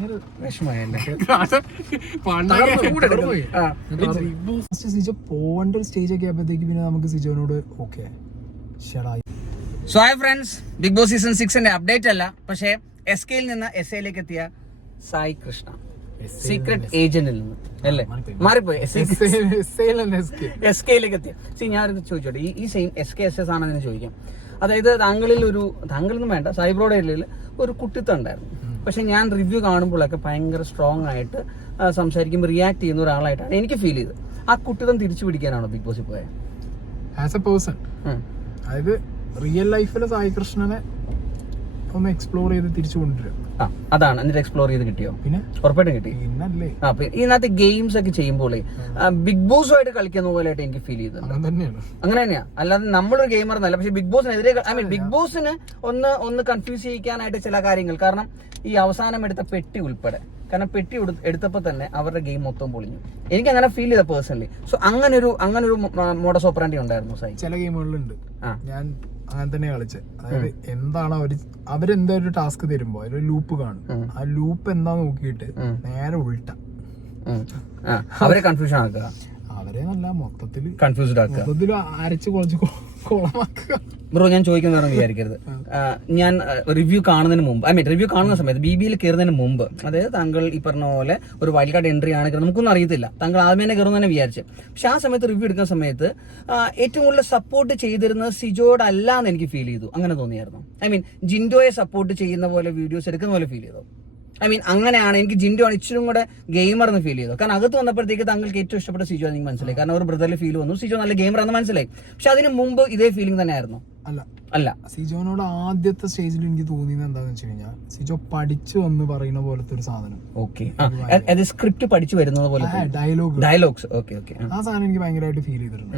പോവേണ്ട ഒരു സ്റ്റേജ് ഒക്കെ ആയപ്പോഴത്തേക്ക് പിന്നെ നമുക്ക് സിജോനോട് okay ഷെടായി so hi friends Bigg Boss season സിക്സിന്റെ update അല്ല. പക്ഷേ എസ് കെയിൽ നിന്ന് എസ് എയിലേക്ക് എത്തിയ സായി കൃഷ്ണ. സീക്രട്ട് ഏജന്റിൽ നിന്ന് അല്ലേ? മാറിപ്പോയി. എസ് കെയിലേക്ക് എത്തിയ. സി ഞാനൊരു ചോദിച്ചോട്ടെ. ഈ ഈ same S K S S ആണെന്ന് ചോദിക്കാം. അതായത് താങ്കളിൽ ഒരു താങ്കളിൽ നിന്നും വേണ്ട സൈബ്രോഡ് ഏരിയയിൽ ഒരു കുട്ടിത്തം ഉണ്ടായിരുന്നു. പക്ഷെ ഞാൻ റിവ്യൂ കാണുമ്പോഴൊക്കെ ഭയങ്കര സ്ട്രോങ് ആയിട്ട് സംസാരിക്കുമ്പോൾ റിയാക്ട് ചെയ്യുന്ന ഒരാളായിട്ടാണ് എനിക്ക് ഫീൽ ചെയ്ത് ആ കുട്ടിത്തം തിരിച്ചു പിടിക്കാനാണോ ബിഗ് ബോസിൽ പോയത് ആസ് എ പേഴ്സൺ. അതായത് റിയൽ ലൈഫിലെ സായി കൃഷ്ണനെ ഒന്ന് എക്സ്പ്ലോർ ചെയ്ത് തിരിച്ചു കൊണ്ടുവരും ആ അതാണ്. എന്നിട്ട് എക്സ്പ്ലോർ ചെയ്ത് കിട്ടിയോ? പിന്നെ? ഉറപ്പായിട്ടും കിട്ടി. ഇന്നല്ലേ ആ പിന്നെ ഇതിനകത്ത് ഗെയിംസ് ഒക്കെ ചെയ്യുമ്പോൾ ബിഗ് ബോസുമായിട്ട് കളിക്കുന്ന പോലെയായിട്ട് എനിക്ക് ഫീൽ ചെയ്തു അങ്ങനെ തന്നെയാ. അല്ലാതെ നമ്മളൊരു ഗെയിമർ എന്നല്ല പക്ഷെ ബിഗ് ബോസിനെതിരെ ഐ മീൻ ബിഗ് ബോസിന് ഒന്ന് ഒന്ന് കൺഫ്യൂസ് ചെയ്യിക്കാനായിട്ട് ചില കാര്യങ്ങൾ. കാരണം ഈ അവസാനം എടുത്ത പെട്ടി ഉൾപ്പെടെ. കാരണം പെട്ടി എടു- എടുത്തപ്പോൾ തന്നെ അവരുടെ ഗെയിം മൊത്തം പൊളിഞ്ഞു. എനിക്ക് അങ്ങനെ ഫീൽ ചെയ്ത പേഴ്സണലി സോ അങ്ങനെ ഒരു അങ്ങനെ ഒരു മോഡസ് ഓപ്പറാൻഡി ഉണ്ടായിരുന്നു സൈ ചില ഗെയിമുകളിലുണ്ട്. ഞാൻ അങ്ങനെ തന്നെ കളിച്ചത് അതായത് എന്താണ് അവർ അവരെന്താ ഒരു ടാസ്ക് തരുമ്പോ അതിലൊരു ലൂപ്പ് കാണും. ആ ലൂപ്പ് എന്താ നോക്കിയിട്ട് നേരെ ഉൾട്ട. അവരെ കൺഫ്യൂഷൻ ആക്കുക. അവരെ നല്ല മൊത്തത്തിൽ കൺഫ്യൂസ്ഡ് ആക്കുക. മൊത്തത്തിൽ അരച്ച് കുറച്ച് കുളമാക്കുക. ബ്രോ ഞാൻ ചോദിക്കുന്നതാണെന്ന് വിചാരിക്കരുത്. ഞാൻ റിവ്യൂ കാണുന്നതിന് മുമ്പ് ഐ മീൻ റിവ്യൂ കാണുന്ന സമയത്ത് ബി ബിയിൽ കയറുന്നതിന് മുമ്പ് അതായത് താങ്കൾ ഈ പറഞ്ഞ പോലെ ഒരു വൈൽഡ് കാർഡ് എൻട്രി ആണ് നമുക്കൊന്നും അറിയത്തില്ല. താങ്കൾ ആദ്യമേ തന്നെ കയറുന്ന തന്നെ വിചാരിച്ചു. പക്ഷെ ആ സമയത്ത് റിവ്യൂ എടുക്കുന്ന സമയത്ത് ഏറ്റവും കൂടുതൽ സപ്പോർട്ട് ചെയ്തിരുന്നത് സിജോഡ് അല്ല എന്ന് എനിക്ക് ഫീൽ ചെയ്തു. അങ്ങനെ തോന്നിയായിരുന്നു. ഐ മീൻ ജിൻഡോയെ സപ്പോർട്ട് ചെയ്യുന്ന പോലെ വീഡിയോസ് എടുക്കുന്ന പോലെ ഫീൽ ചെയ്തു. ഐ മീൻ അങ്ങനെയാണ്. എനിക്ക് ജിൻഡോ ആണ് ഇച്ചിരി കൂടെ ഗെയിമർ എന്ന് ഫീൽ ചെയ്തു കാരണം അകത്ത് വന്നപ്പോഴത്തേക്ക് താങ്കൾക്ക് ഏറ്റവും ഇഷ്ടപ്പെട്ട സിജോ എനിക്ക് മനസ്സിലായി. കാരണം ഒരു ബ്രദറിൽ ഫീൽ വന്നു. സിജോ നല്ല ഗെയിമർ എന്ന് മനസ്സിലായി. പക്ഷെ അതിന് മുമ്പ് ഇതേ ഫീലിംഗ് തന്നെയായിരുന്നു. അല്ല. അല്ല. സിജോനോട് ആദ്യത്തെ സ്റ്റേജിൽ എനിക്ക് തോന്നിയത് എന്താന്ന് വെച്ച് കഴിഞ്ഞാൽ സിജോ പഠിച്ചു വന്ന് പറയുന്ന പോലത്തെ ഒരു സാധനം. ഓക്കെ അത് സ്ക്രിപ്റ്റ് പഠിച്ചു വരുന്നത് പോലെ ഡയലോഗ് ഡയലോഗ്സ് ഓക്കെ ഓക്കെ ആ. സാധനം എനിക്ക് ഭയങ്കരമായിട്ട് ഫീൽ ചെയ്തിട്ടുണ്ട്.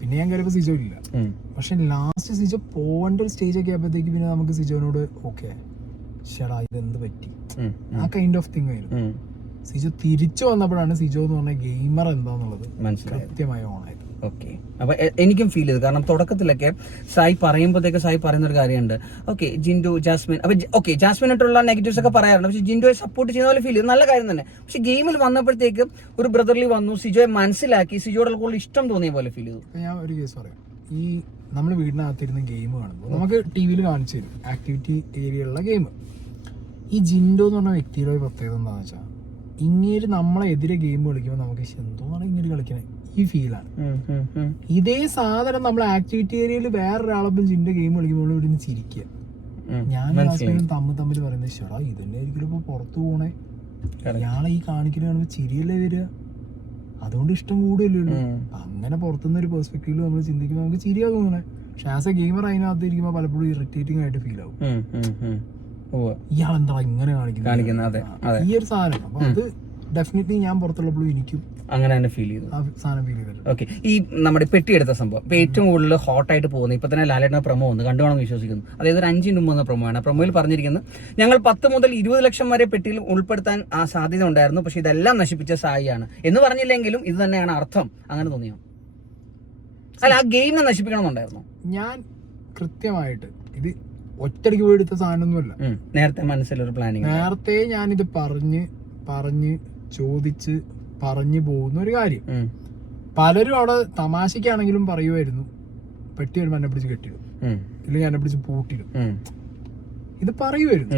പിന്നെ ഞാൻ കയറിയപ്പോ സിജോ ഇല്ല. പക്ഷെ ലാസ്റ്റ് സിജോ പോവേണ്ട ഒരു സ്റ്റേജ് ഒക്കെ ആയപ്പോഴത്തേക്ക് പിന്നെ നമുക്ക് സിജോനോട് ഓക്കെ ഷെടാ ഇത് എന്ത് പറ്റി ആ കൈൻഡ് ഓഫ് തിങ് ആയിരുന്നു. സിജോ തിരിച്ചു വന്നപ്പോഴാണ് സിജോ എന്ന് പറഞ്ഞ ഗെയിമർ എന്താന്നുള്ളത് കൃത്യമായി ഓണായത്. ഓക്കെ അപ്പൊ എനിക്കും ഫീൽ ചെയ്തു. കാരണം തുടക്കത്തിലൊക്കെ സായി പറയുമ്പോഴത്തേക്ക് സായി പറയുന്ന ഒരു കാര്യമുണ്ട്. ഓക്കെ ജിൻഡു ജാസ്മിൻ. അപ്പൊ ഓക്കെ ജാസ്മിൻ ആയിട്ടുള്ള നെഗറ്റീവ്സ് ഒക്കെ പറയാറുണ്ട്. പക്ഷെ ജിൻഡോയെ സപ്പോർട്ട് ചെയ്യുന്ന പോലെ ഫീൽ ചെയ്തു. നല്ല കാര്യം തന്നെ. പക്ഷെ ഗെയിമിൽ വന്നപ്പോഴത്തേക്ക് ഒരു ബ്രദർലി വന്നു. സിജോയെ മനസ്സിലാക്കി. സിജോയുടെ കൂടുതൽ ഇഷ്ടം തോന്നിയ പോലെ ഫീൽ ചെയ്തു. ഞാൻ ഒരു കേസ് പറയാം. ഈ നമ്മൾ വീടിനകത്തിരുന്ന് ഗെയിം കാണുമ്പോൾ നമുക്ക് ടി വിയിൽ കാണിച്ചു തരും. ആക്ടിവിറ്റി ഏരിയയുള്ള ഗെയിം ഈ ജിൻഡോ എന്ന് പറഞ്ഞ വ്യക്തിയുടെ ഒരു പ്രത്യേകത എന്താണെന്ന് വെച്ചാൽ ഇങ്ങനെ നമ്മളെ എതിരെ ഗെയിം കളിക്കുമ്പോൾ നമുക്ക് എന്തോന്നാണ് ഇങ്ങനെ കളിക്കണേ? ഈ ഫീലാണ് ഇതേ സാധനം നമ്മൾ ആക്ടിവിറ്റി ഏരിയയിൽ വേറൊരാളൊപ്പം ജിൻഡോ ഗെയിം കളിക്കുമ്പോൾ ഇവിടെ നിന്ന് ചിരിക്കുക. ഞാൻ തമ്മിൽ തമ്മിൽ പറയുന്നത് ഷെടാ ഇതന്നെ ആയിരിക്കും ഇപ്പൊ പുറത്തു പോണേ. ഇയാളെ ഈ കാണുമ്പോൾ ചിരിയല്ലേ വരിക? അതുകൊണ്ട് ഇഷ്ടം കൂടുതലല്ലോ അങ്ങനെ പുറത്തുനിന്ന് ഒരു പെർസ്പെക്റ്റീവിൽ നമ്മൾ ചിന്തിക്കുമ്പോൾ നമുക്ക് ചിരിയാ തോന്നണേ. പക്ഷെ ആസ് എ ഗെയിമർ അതിനകത്ത് ഇരിക്കുമ്പോൾ പലപ്പോഴും ഇറിറ്റേറ്റിംഗ് ആയിട്ട് ഫീൽ ആവും. ഇയാൾ എന്താ ഇങ്ങനെ കാണിക്കുന്നത്? അതെ, അതെ. ഈ ഒരു സാധനം. അപ്പൊ അത് ഡെഫിനറ്റ്ലി ഞാൻ പുറത്തുള്ളപ്പോഴും എനിക്കും അങ്ങനെ തന്നെ ഫീൽ ചെയ്തു. സാധനം ഫീൽ ചെയ്തു ഓക്കെ ഈ നമ്മുടെ പെട്ടി എടുത്ത സംഭവം. ഇപ്പൊ ഏറ്റവും കൂടുതൽ ഹോട്ടായിട്ട് പോകുന്നത് ഇപ്പൊ തന്നെ ലാലേട്ടന പ്രൊമോ ഒന്ന് കണ്ടുവേണമെന്ന് വിശ്വസിക്കുന്നു. അതായത് ഒരു അഞ്ചിന് മുമ്പ് പ്രൊമോ ആണ്. പ്രൊമോയിൽ പറഞ്ഞിരിക്കുന്നത് ഞങ്ങൾ പത്ത് മുതൽ ഇരുപത് ലക്ഷം വരെ പെട്ടിയിൽ ഉൾപ്പെടുത്താൻ ആ സാധ്യത ഉണ്ടായിരുന്നു. പക്ഷെ ഇതെല്ലാം നശിപ്പിച്ച സായിയാണ്. എന്ന് പറഞ്ഞില്ലെങ്കിലും ഇത് തന്നെയാണ് അർത്ഥം. അങ്ങനെ തോന്നിയോ? അല്ല ആ ഗെയിമിനെ നശിപ്പിക്കണമെന്നുണ്ടായിരുന്നു? ഞാൻ കൃത്യമായിട്ട് ഇത് ഒറ്റയ്ക്ക് പോയി എടുത്ത സാധനമൊന്നുമല്ല നേരത്തെ മനസ്സിലൊരു പ്ലാനിങ് നേരത്തെ ഞാനിത് പറഞ്ഞ് പറഞ്ഞ് ചോദിച്ച് പറഞ്ഞു പോകുന്ന ഒരു കാര്യം പലരും അവിടെ തമാശക്കാണെങ്കിലും പറയുമായിരുന്നു പെട്ടി വരുമ്പോൾ എന്നെ പിടിച്ച് കെട്ടിടും ഇല്ലെങ്കിൽ എന്നെ പിടിച്ച് പൂട്ടിടും ഇത് പറയുമായിരുന്നു.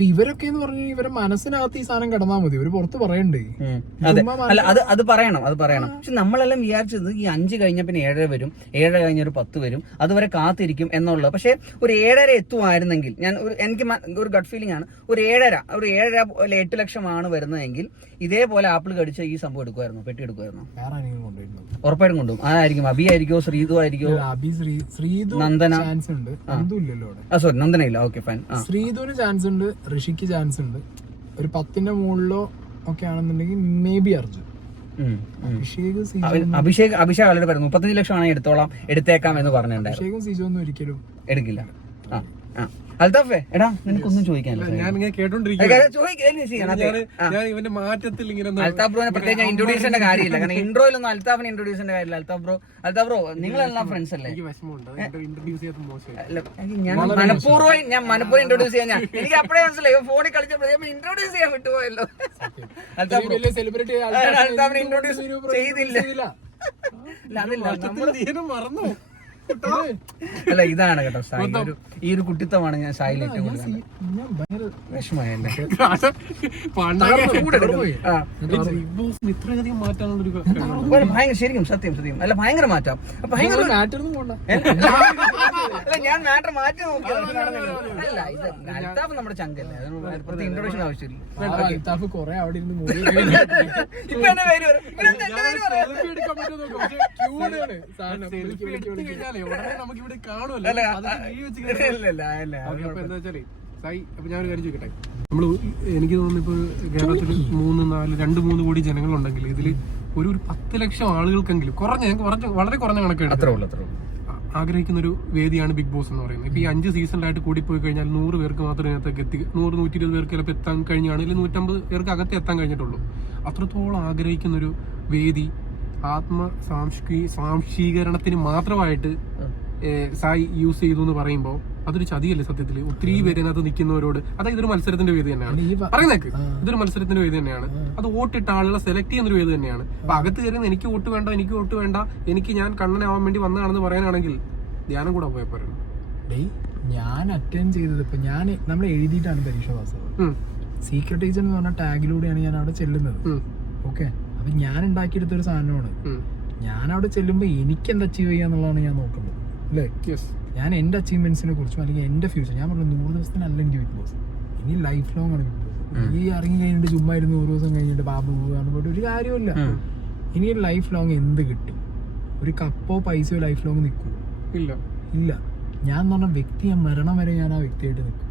അപ്പൊ ഇവരൊക്കെ എന്ന് പറഞ്ഞു ഇവരെ മനസ്സിനകത്ത് ഈ സാധനം കിടന്നാ മതി. ഇവർ പുറത്ത് പറയണ്ടേ? അതെ. അല്ല അത് അത് പറയണം അത് പറയണം. പക്ഷെ നമ്മളെല്ലാം വിചാരിച്ചത് ഈ അഞ്ച് കഴിഞ്ഞ പിന്നെ ഏഴര വരും. ഏഴര കഴിഞ്ഞ ഒരു പത്ത് വരും. അതുവരെ കാത്തിരിക്കും എന്നുള്ളത്. പക്ഷെ ഒരു ഏഴര എത്തുമായിരുന്നെങ്കിൽ ഞാൻ ഒരു എനിക്ക് ഒരു ഗഡ് ഫീലിംഗ് ആണ്. ഒരു ഏഴര ഒരു ഏഴര അല്ലെ എട്ട് ലക്ഷമാണ് വരുന്നതെങ്കിൽ ഇതേപോലെ ആപ്പിൾ കടിച്ച ഈ സംഭവം എടുക്കുമായിരുന്നു? പെട്ടി എടുക്കുമായിരുന്നു? ഉറപ്പായിട്ടും കൊണ്ടുപോകും ആരായിരിക്കും? അബി ആയിരിക്കോ? ശ്രീതു ആയിരിക്കോ? നന്ദന. ചാൻസ് ഉണ്ട്. ആ. സോറി നന്ദനയില്ല ഓക്കെ ഫൈൻ ശ്രീതുവിന് ചാൻസ് ഉണ്ട്. ഋഷിക്ക് ചാൻസ് ഉണ്ട് ഒരു പത്തിന്റെ മുകളിലോ ഒക്കെ ആണെന്നുണ്ടെങ്കിൽ മേ ബി അർജുൻ. അഭിഷേക് അഭിഷേക് അഭിഷേക് പറഞ്ഞു മുപ്പത്തഞ്ച് ലക്ഷം ആണെങ്കിൽ എടുത്തോളാം എടുത്തേക്കാം എന്ന് പറഞ്ഞിട്ടുണ്ട് അഭിഷേകും സിജോ ഒന്നും ഒരിക്കലും എടുക്കില്ല. ആ ആ. അൽത്താഫേ എടാ നിനക്കൊന്നും ചോദിക്കാനില്ല ഒന്ന് ബ്രോനെ പ്രത്യേകിച്ച് ഇൻട്രോഡ്യൂസ് ചെയ്യേണ്ട കാര്യമില്ല. കാരണം ഇൻട്രോയിലൊന്നും അൽത്താഫിനെ ഇൻട്രോഡ്യൂസ് ചെയ്യേണ്ട കാര്യമില്ല. അൽതാഫ് ബ്രോ അൽതാഫ് ബ്രോ നിങ്ങളെല്ലാം ഫ്രണ്ട്സ് അല്ലേ? ഞാൻ മനഃപൂർവം ഞാൻ മനഃപൂർവം ഇൻട്രോഡ്യൂസ് ചെയ്യാൻ ഞാൻ എനിക്ക് അപ്പഴേ മനസ്സിലായി ഫോണിൽ കളിച്ചപ്പോൾ ഇൻട്രോഡ്യൂസ് ചെയ്യാൻ വിട്ടുപോയല്ലോ. അൽതാഫ് ഇൻട്രോഡ്യൂസ് ചെയ്തില്ല. അതില്ല മറന്നു? അല്ല ഇതാണ് കേട്ടോ സായി. ഒരു ഈ ഒരു കുട്ടിത്തമാണ് ഞാൻ സായിലേക്ക് ഭയങ്കര ശരിക്കും സത്യം സത്യം. അല്ല ഭയങ്കര മാറ്റം. അപ്പൊ ഭയങ്കര ഞാൻ മാറ്റർ മാറ്റി നോക്കിയല്ല ഇത് അൽത്താഫ് നമ്മുടെ ചങ്കല്ലേ? അതിന് പ്രത്യേക ഇൻട്രൊഡക്ഷൻ ആവശ്യമില്ല. അൽത്താഫ് കൊറേ അവിടെ ഇരുന്ന് ഇപ്പൊ എന്നെ പേര് പറയും. ഉടനെ നമുക്ക് ഇവിടെ കാണുമല്ലോ അപ്പൊ എന്താ വെച്ചാലേ സായി അപ്പൊ കാര്യം ചോദിക്കട്ടെ? എനിക്ക് തോന്നുന്നു ഇപ്പൊ കേരളത്തിൽ മൂന്ന് നാല് രണ്ട് മൂന്ന് കോടി ജനങ്ങളുണ്ടെങ്കിൽ ഇതിൽ ഒരു ഒരു പത്ത് ലക്ഷം ആളുകൾക്കെങ്കിലും കുറഞ്ഞ കുറച്ച് വളരെ കുറഞ്ഞ കണക്ക് അത്രേ ഉള്ളൂ അത്രേ ആഗ്രഹിക്കുന്ന ഒരു വേദിയാണ് ബിഗ് ബോസ് എന്ന് പറയുന്നത്. ഇപ്പൊ ഈ അഞ്ച് സീസണിലായിട്ട് കൂടി പോയി കഴിഞ്ഞാൽ നൂറ് പേർക്ക് മാത്രമേ ഇതിനകത്തേക്ക് എത്തി നൂറ് നൂറ്റി ഇരുപത് പേർക്ക് ചിലപ്പോൾ എത്താൻ കഴിഞ്ഞാണ് അല്ലെങ്കിൽ നൂറ്റമ്പത് പേർക്ക് അകത്ത് എത്താൻ കഴിഞ്ഞിട്ടുള്ളൂ. അത്രത്തോളം ആഗ്രഹിക്കുന്ന ഒരു വേദി ആത്മ സാംസ്കീ സാംശീകരണത്തിന് മാത്രമായിട്ട് സായി യൂസ് ചെയ്തു എന്ന് പറയുമ്പോൾ അതൊരു ചതിയല്ലേ സത്യത്തിൽ ഒത്തിരി പേര് നിൽക്കുന്നവരോട്. അതായത് ഇതൊരു മത്സരത്തിന്റെ വേദി തന്നെയാണ്. പറയുന്നേക്ക് ഇതൊരു മത്സരത്തിന്റെ വേദി തന്നെയാണ്. അത് വോട്ടിട്ട ആളുകളെ സെലക്ട് ചെയ്യുന്ന ഒരു വേദി തന്നെയാണ്. അപ്പൊ അകത്ത് കയറുന്ന എനിക്ക് വോട്ട് വേണ്ട എനിക്ക് വോട്ട് വേണ്ട എനിക്ക് ഞാൻ കണ്ണനാവാൻ വേണ്ടി വന്നതാണെന്ന് പറയാനാണെങ്കിൽ ധ്യാനം കൂടെ പോയ പോരാ. ഞാൻ അറ്റൻഡ് ചെയ്തത് ഇപ്പൊ ഞാൻ നമ്മൾ എഴുതിയിട്ടാണ് പരീക്ഷ പാസ്സാവുന്നത് സീക്രട്ട് ഏജന്റ് എന്ന് പറഞ്ഞ ടാഗിലൂടെയാണ് ഞാൻ അവിടെ ചെല്ലുന്നത്. ഓക്കെ അപ്പൊ ഞാൻ ഉണ്ടാക്കിയെടുത്ത ഒരു സാധനമാണ്. ഞാൻ അവിടെ ചെല്ലുമ്പോൾ എനിക്ക് എന്ത് അച്ചീവ് ചെയ്യാന്നുള്ളതാണ് ഞാൻ നോക്കുന്നത്. അല്ലേ? ഞാൻ എന്റെ അച്ചീവ്മെന്റ്സിനെ കുറിച്ചും അല്ലെങ്കിൽ എന്റെ ഫ്യൂച്ചർ ഞാൻ പറഞ്ഞു നൂറ് ദിവസത്തിനല്ല എനിക്ക് ബിഗ് ബോസ് ഇനി ലൈഫ് ലോങ് ആണ് ബിഗ് ബോസ് ഈ ഇറങ്ങി കഴിഞ്ഞിട്ട് ചുമ്മാ ഇരുന്ന് നൂറ് ദിവസം കഴിഞ്ഞിട്ട് ബാബു എന്ന് പോയിട്ട് ഒരു കാര്യമില്ല ഇനി ലൈഫ് ലോങ് എന്ത് കിട്ടും? ഒരു കപ്പോ പൈസയോ ലൈഫ് ലോങ് നിൽക്കൂ. ഇല്ല. ഇല്ല. ഞാൻ പറഞ്ഞ വ്യക്തി ഞാൻ മരണം വരെ ഞാൻ ആ വ്യക്തിയായിട്ട് നിൽക്കും.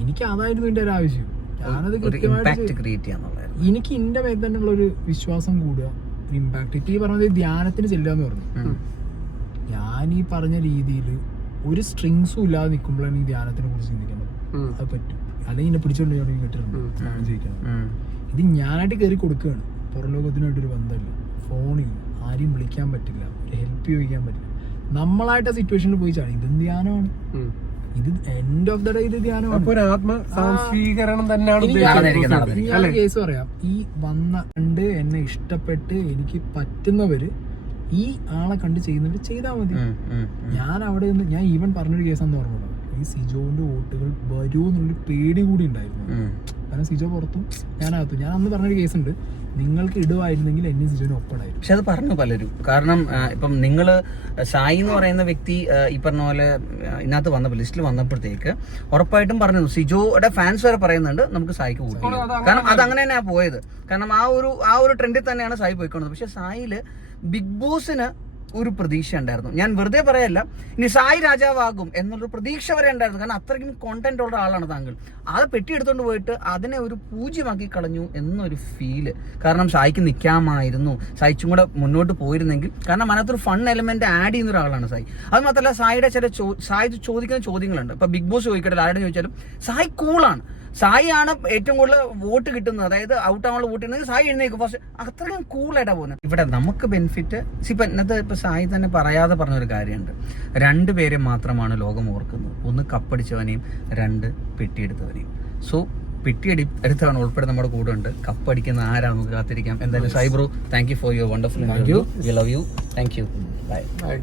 എനിക്ക് അതായിരുന്നു എന്റെ ഒരു ആവശ്യം. ഞാനത് കൃത്യമായിട്ട് എനിക്ക് എന്റെ മേൽ തന്നെയുള്ള ഒരു വിശ്വാസം കൂടുക ഇമ്പാക്ട് ഈ പറഞ്ഞത് ധ്യാനത്തിന് ചെല്ലുക എന്ന് പറഞ്ഞു. ഞാൻ ഈ പറഞ്ഞ രീതിയിൽ ഒരു സ്ട്രിങ്സും ഇല്ലാതെ നിൽക്കുമ്പോഴാണ് ഈ ധ്യാനത്തിനെ കുറിച്ച് ചിന്തിക്കേണ്ടത് അത് പറ്റും. അല്ലെങ്കിൽ എന്നെ പിടിച്ചോണ്ട് ധ്യാനം ചെയ്യിക്കണം ഇത് ഞാനായിട്ട് കയറി കൊടുക്കുകയാണ്. പുറം ലോകത്തിനായിട്ടൊരു ബന്ധമില്ല. ഫോണില്ല ആരെയും വിളിക്കാൻ പറ്റില്ല. ഒരു ഹെൽപ്പ് ചോദിക്കാൻ പറ്റില്ല. നമ്മളായിട്ട് ആ സിറ്റുവേഷനിൽ പോയി ചാടി. ഇതും ധ്യാനമാണ്. ഇത് എൻഡ് ഓഫ് ദ ഡേ ഇത് ധ്യാനമാണ്. തന്നെയാണ് കേസ് പറയാം. ഈ വന്ന കണ്ട് എന്നെ ഇഷ്ടപ്പെട്ട് എനിക്ക് പറ്റുന്നവര് ഈ ആളെ കണ്ട് ചെയ്യുന്നുണ്ട് ചെയ്താൽ മതി. ഞാൻ അവിടെ നിന്ന് ഞാൻ ഈവൻ പറഞ്ഞൊരു കേസാന്ന് ഓർമ്മ ഈ സിജോന്റെ വോട്ടുകൾ വരൂ എന്നുള്ളൊരു പേടി കൂടി ഉണ്ടായിരുന്നു. കാരണം സിജോ പുറത്തും ഞാനകത്തു. ഞാൻ അന്ന് പറഞ്ഞൊരു കേസുണ്ട് നിങ്ങൾക്ക് ഇടുവായിരുന്നെങ്കിൽ എന്നെ സിജോന് ഒപ്പടായിരുന്നു പക്ഷെ അത് പറഞ്ഞു പലരും. കാരണം ഇപ്പം നിങ്ങൾ സായി എന്ന് പറയുന്ന വ്യക്തി ഈ പറഞ്ഞ പോലെ ഇതിനകത്ത് വന്നപ്പോൾ ലിസ്റ്റിൽ വന്നപ്പോഴത്തേക്ക് ഉറപ്പായിട്ടും പറഞ്ഞു സിജോയുടെ ഫാൻസ് വരെ പറയുന്നുണ്ട് നമുക്ക് സായിക്ക് വോട്ട് കാരണം അത് അങ്ങനെ തന്നെയാണ് പോയത്. കാരണം ആ ഒരു ആ ഒരു ട്രെൻഡിൽ തന്നെയാണ് സായി പോയിക്കൊണ്ടത് പക്ഷെ സായിൽ ബിഗ് ബോസിന് ഒരു പ്രതീക്ഷ ഉണ്ടായിരുന്നു. ഞാൻ വെറുതെ പറയല്ല ഇനി സായി രാജാവാകും എന്നുള്ളൊരു പ്രതീക്ഷ വരെ ഉണ്ടായിരുന്നു. കാരണം അത്രയ്ക്കും കോണ്ടന്റ് ഉള്ള ആളാണ് താങ്കൾ. അത് പെട്ടി എടുത്തുകൊണ്ട് പോയിട്ട് അതിനെ ഒരു പൂജ്യമാക്കി കളഞ്ഞു എന്നൊരു ഫീൽ കാരണം സായിക്ക് നിൽക്കാമായിരുന്നു സായിച്ചും കൂടെ മുന്നോട്ട് പോയിരുന്നെങ്കിൽ. കാരണം അതിനകത്തൊരു ഫൺ എലമെന്റ് ആഡ് ചെയ്യുന്ന ഒരാളാണ് സായി. അത് മാത്രമല്ല സായിയുടെ ചില സായി ചോദിക്കുന്ന ചോദ്യങ്ങളുണ്ട്. ഇപ്പൊ ബിഗ് ബോസ് ചോദിക്കട്ടെ ആരുടെ ചോദിച്ചാലും സായി കൂളാണ് സായി ആണ് ഏറ്റവും കൂടുതൽ വോട്ട് കിട്ടുന്നത്. അതായത് ഔട്ട് ആവാനുള്ള വോട്ട് കിട്ടുന്നത് സായി എഴുന്നേക്കും പക്ഷെ അത്രയും കൂളായിട്ടാണ് പോകുന്നത്. ഇവിടെ നമുക്ക് ബെനിഫിറ്റ് ഇപ്പൊ ഇന്നത്തെ ഇപ്പൊ സായി തന്നെ പറയാതെ പറഞ്ഞൊരു കാര്യമുണ്ട്. രണ്ട് പേരെ മാത്രമാണ് ലോകം ഓർക്കുന്നത്. ഒന്ന് കപ്പടിച്ചവനെയും രണ്ട് പെട്ടിയെടുത്തവനെയും. സോ പിട്ടിയടി എടുത്താണ് ഉൾപ്പെടെ നമ്മുടെ കൂടെ ഉണ്ട്. കപ്പടിക്കുന്ന ആരാ നമുക്ക് കാത്തിരിക്കാം. എന്തായാലും Sai bro thank you for your wonderful thank you you love you thank you bye Bye.